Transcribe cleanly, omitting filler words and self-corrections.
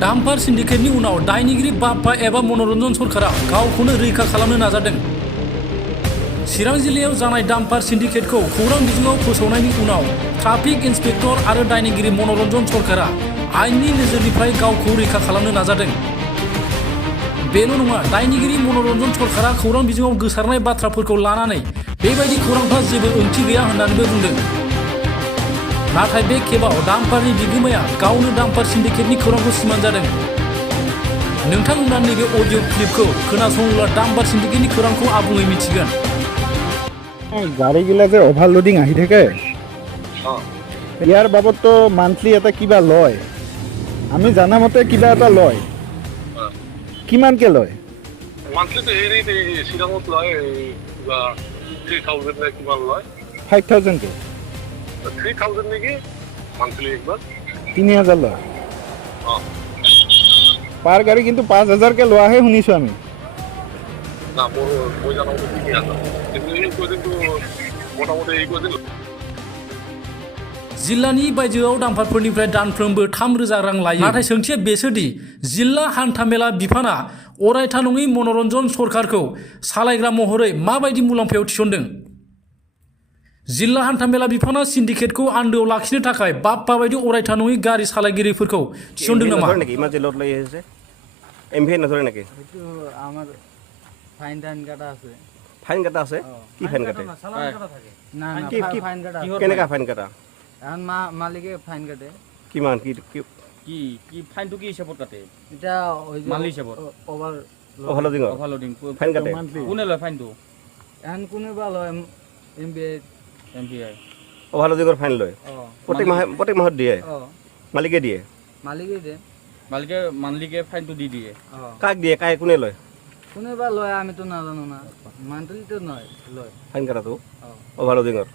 डाम्पार सिन्डिकेटनि उनाव दायनिगिरि बाप्पा एबा मनरन्जन सरकारा गावखौनो रैखा खालामनो नाजादों। चिरां जिल्लायाव जानाय डाम्पार सिन्डिकेटखौ खौरां बिजोङाव फोसावनायनि उनाव ट्राफिक इन्सपेक्टर आरो दायनिगिरि मनरन्जन सरकारा आयेननि नोजोरनिफ्राय गावखौ रैखा खालामनो नाजादों। बेल' नङा, दायनिगिरि मनरन्जन सरकारा खौरां बिजोङाव गोसारनाय बाथ्राफोरखौ लानानै बेबायदि खौरांफ्रा जेबो ओंथि गैया होननानैबो बुंदों। नाथाय बे खेबाव डाम्पारनि बिगोमाया गावनो डाम्पार सिन्डिकेटनि खौरांखौ सिमान जादों। नोंथांमोना नैबे अडिअ क्लिपखौ खोनासङोब्ला डाम्पार सिन्डिकेटनि खौरांखौ आबुङै मिथिगोन। গাড়ীগিলা যে অভাৰলোডিং আহি থাকে ইয়াৰ বাবদতো মান্থলি এটা কিবা লয়, আমি জানা মতে কিবা এটা লয়, কিমানকে লয়? মান্থলিটো হেৰি চিৰাঙত লয় কিবা 3000 নে কিমান লয়? 5000 কে 3000 নেকি মান্থলি একবাৰ 3000 লয় পাৰ গাড়ি, কিন্তু 5000 কে লোৱাহে শুনিছো আমি। না মই জানো 3000 কিন্তু এই কদিনটো মোটামুটি এই কদিন जिल्लानि बायजोआव डाम्पारफोरनिफ्राय दानफ्रोमबो 3000 रां लायो। नाथाय सोंथिया बेसोदि जिल्ला हान्थामेला बिफाना अरायथा नङै मनरन्जन सरकारखौ सालायग्रा महरै माबायदि मुलाम्फायाव थिसनदों? जिल्ला हान्थामेला बिफाना सिन्डिकेटखौ आन्दोआव लाखिनो थाखाय बाप्पा बायदि अरायथा नङै गारि सालायगिरिफोरखौ थिसनदों नामा? ইমান জেলত লৈ আহিছে এমভি নধৰে নেকি? এইটো আমাৰ ফাইন কাটা আছে। ফাইন কাটা আছে? কি ফাইন কাটে? না কি ফাইন কাটা কেনেকা ফাইন কাটা? এখন মালিকে ফাইন কাটে। কিমান কি কি কি ফাইনটো কি হিচাপত কাটে? এটা ওই যে মান্থলি হিচাপত অভাৰলোডিং ফাইন কাটে কোনে লয় ফাইনটো? এখন কোনোবা লয় এমপিআই অভাৰলোডিঙৰ ফাইন লয় প্ৰত্যেক মাহত দিয়ে মালিকে দিয়ে মালিকে দিয়ে মালিকে মান্থলিকে ফাইনটো দি দিয়ে। কাক দিয়ে কাই কোনে লয় কোনোবা লয় আমিতো নাজানো না, মান্থলিটো নয় লয় ফাইন কাটাটো অভাৰলোডিঙৰ।